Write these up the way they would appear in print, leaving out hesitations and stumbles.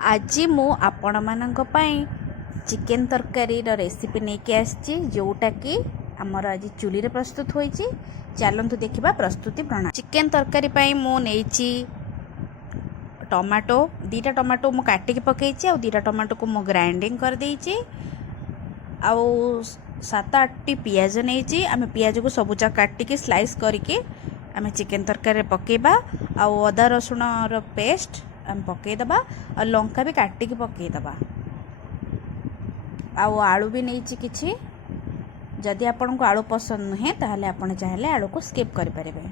आज मु आपण मानक पई चिकेन तरकारी रेसिपी लेके आसी जोटा कि आमर आज चूल्ही रे प्रस्तुत होईची। चलतु देखा प्रस्तुति प्रणाली। चिकेन तरकारी पई मु नेइची टमाटो दीटा टमाटो मु काटिकी पकईची आ दीटा टमाटो को मु ग्राइंडिंग कर देइची आउ 7-8 पियाज नेइची। आमे पियाज को सबुजा काटिकी स्लाइस करके आमे चिकेन तरकारी पकेबा आ अदा रसुण रो पेस्ट आम पकईदबा और लंका भी काटिकी पकईदबा आलू भी नहीं किछि। जदि आपन को आलू पसंद नुहे ताहले आपन चाहले आलू को स्किप करि परिबे।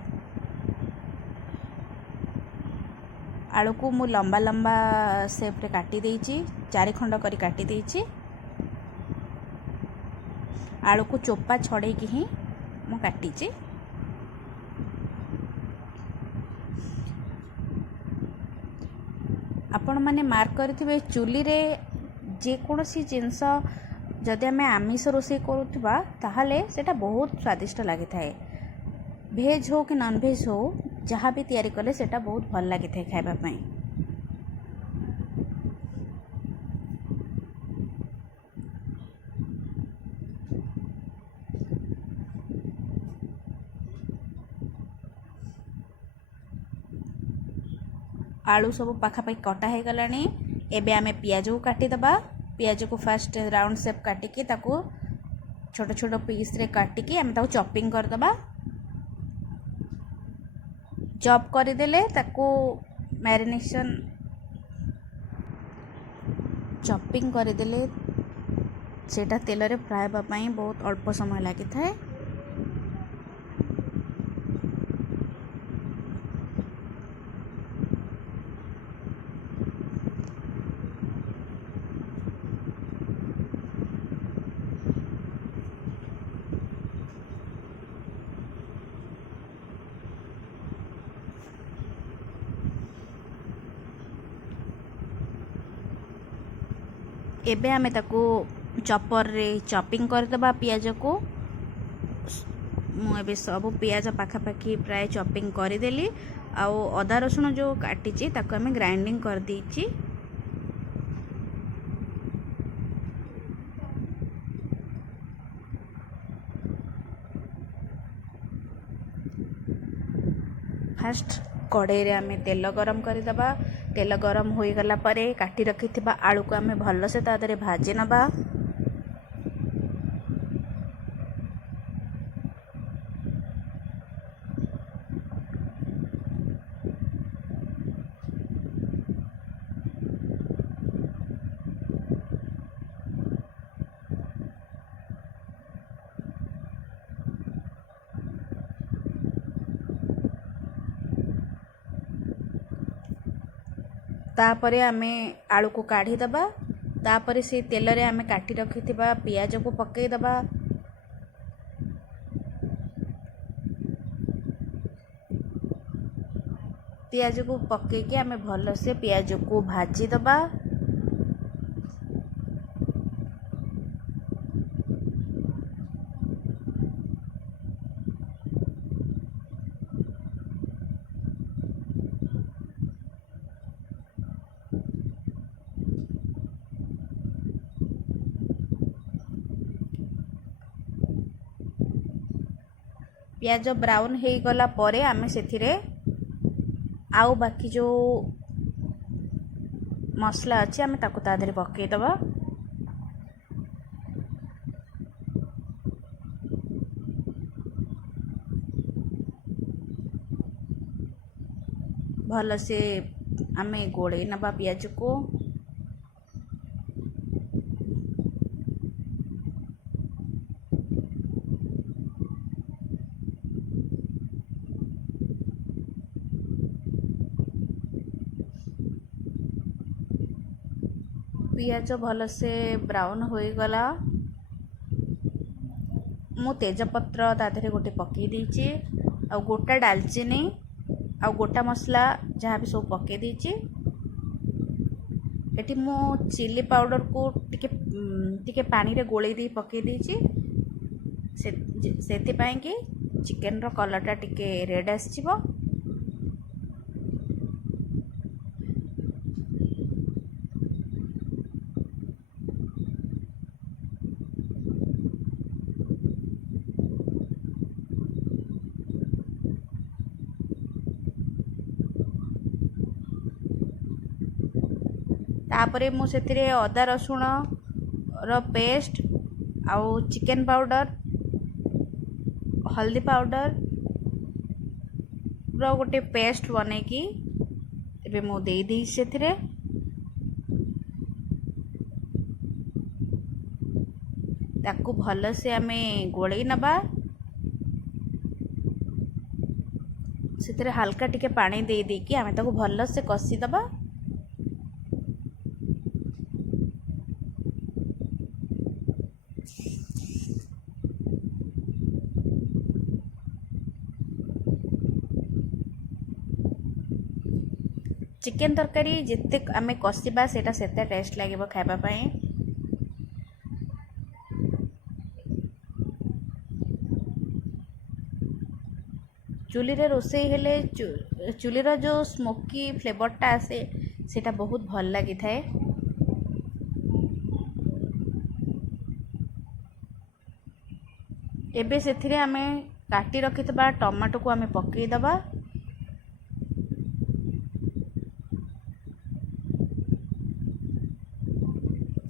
आलू को मु लंबा लंबा शेप रे काटी देइछि, 4 खंड करी काटी देइछि। आलू को चोपा छड़े की ही मु काटिछि। आपण माने मार्क करथिबे चूल्ही रे जेकोसी जिनस जदि आम आमिष रोषे करुवा ताहले सेटा बहुत स्वादिष्ट लगी थाए। भेज हो कि नॉन भेज हो जहाँ भी तैयारी कले सेटा बहुत भल लगी थाए खाइबा पई। आलू सब पाखापाखि कटा हो गलानी। एबे आमे पियाज को काटिदबा। पियाज को फास्ट राउंड शेप काटिकी ताको छोट छोट पीस रे काटिकी आमे ताको चॉपिंग करदबा। चॉप करदेले ताको मैरिनेशन चॉपिंग करदेले सेटा तेल रे फ्राई हेबा पई बहुत अल्प समय लागि थाए। एबे आमे ताको चॉपर रे चॉपिंग करदबा पियाज को। मु एबे सब पियाज पाखापाखि प्राय चॉपिंग करदेली आउ अदा रसुण जो काटिची ताको आमे ग्राइंडिंग कर देइची। फास्ट कड़े रे आमे तेल गरम करदबा। तेल गरम हो गला परे काटी रखिथिबा आलू को आमे भल से ता दरे भाजी नबा। तापरे आमे आलू को काढ़ी दबा। तापरे से तेल रे आमे काटी रखिथिबा पियाज को पकई दबा। पियाज को पकई के आमे भल से पियाज को भाजी दबा। पियाज ब्राउन हो गला परे आमे सेथिरे आउ बाकी जो मसला अच्छे आमे ताको ता देहरे पकई दबा। भल से आमे गोड़े नबा पियाज को। पियाज भल से ब्राउन हो गला। मु तेजपत्र ता देहरे गोटे पकई देइची आ गोटा डालचीनी आ गोटा मसला जहाँ भी सब पकई देइची। एटी मु चिली पाउडर को टिके पानी रे गोले दी पकई देइची सेति पई कि चिकेन रो कलर टा टिके रेड आसीबो। तापरे मु सेतिरे अदा रसुण रो पेस्ट आउ चिकन पाउडर हल्दी पाउडर रो गोटे पेस्ट बने कि एबे मु देई दी सेतिरे ताकू भल से आमे गोळेई नबा सेतिरे हल्का टिके पानी दे दे कि आमे ताकू भल से कसी दबा। चिकेन तरकारी जिते आमे कसिबा सेटा सेते टेस्ट लागिबो खाइबा पई। चुली रे रोसई हेले चुलीर जो स्मोकी फ्लेवरटा आसे सेटा बहुत भल लगी थाए। एबे सेथिरे आमे काटी रखितबा टमाटो को आमे पकई दबा।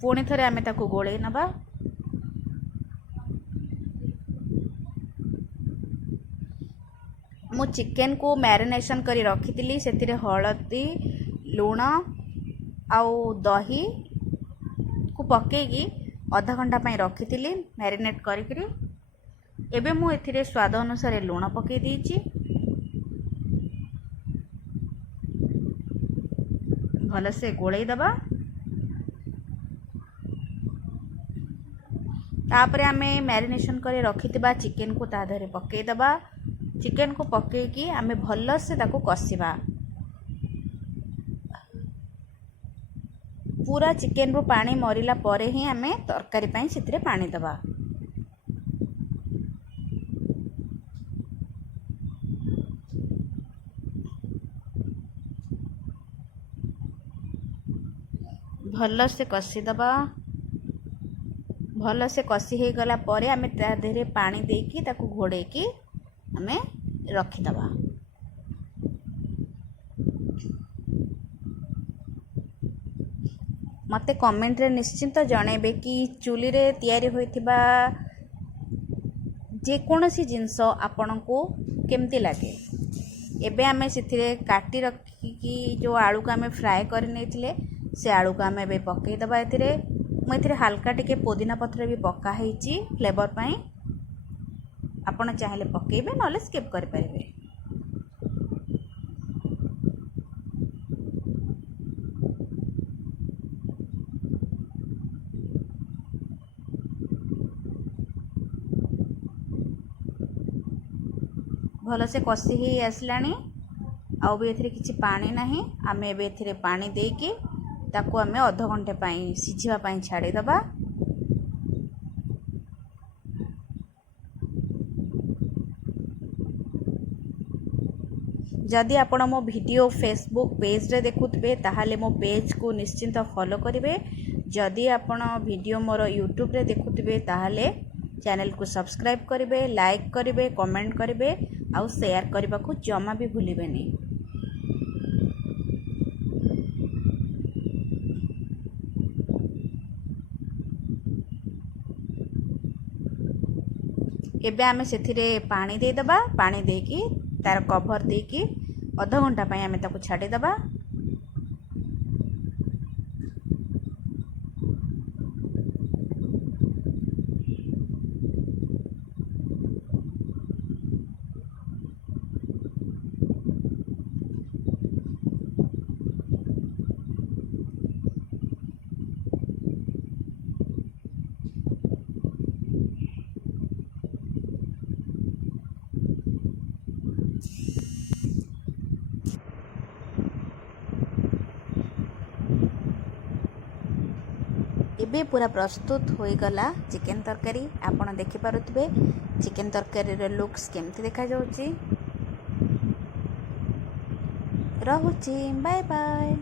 पुणी थरे आमे ताको गोळेई नबा। मु चिकेन को मैरिनेशन करी रखी से हलदी लुण आउ दही को पकईकी आधा घंटा पाई रखी मैरिनेट करी। एबे मु एथिरे स्वाद अनुसार लुण पकई देइछि भल से गोळेई दबा। तापरे आमे मैरिनेशन करी रखिथिबा चिकेन को ता धरे पकई दबा। चिकेन को पकईकी आमे भल से ताको कसिबा। पूरा चिकेन रो पानी मरिला परे ही आमे तरकारी पाई सेतिरे पानी दबा। भल से कसी दबा। भल से कसी हो गला परे आमे ता देहरे पानी देकी ताको घोड़ेकी आमे रखिदबा। मते कमेंट रे निश्चिंत जणेबे कि चुली रे तयारी होइथिबा जे कोनोसी जिंस आपनको केमती लागे। एबे आमे सेथिरे काटी रखी जो आलू को आमे फ्राए कर नेथिले से आलू को आमे बे पकई दबा। एथिरे मु एथिरे हल्का टिके पुदीना पत्र भी पका हेची फ्लेवर पाई। आपण चाहिले पकेबे नले स्किप कर परिबे। भल से कसी ही आसलानी आउ भी एथिरे किछि पानी नाही। आमे एबे एथिरे पानी देकी ताको आमे आधा घंटे पाई सिझिबा पाई छाड़ी दबा। जदि आपण मो वीडियो फेसबुक पेज रे देखुतबे ताहाले मो पेज को निश्चिंत फॉलो करिवे। जदि आपण वीडियो मोर यूट्यूब रे देखुतबे ताहाले चैनल को सब्सक्राइब करिवे, लाइक करिवे, कमेंट करिवे आउ शेयर करबा को जमा भी भूलिबेनी। एबे आमे सेथिरे पानी दे दबा। पानी देकी तार कवर देकी आधा घंटा पाई आमे ताको छाड़ी दबा। एबे पूरा प्रस्तुत हो गला चिकेन तरकारी। आपण देखि पारुथबे चिकेन तरकारी रे लुक्स केमती देखा जाउची। रहुची बाय बाय।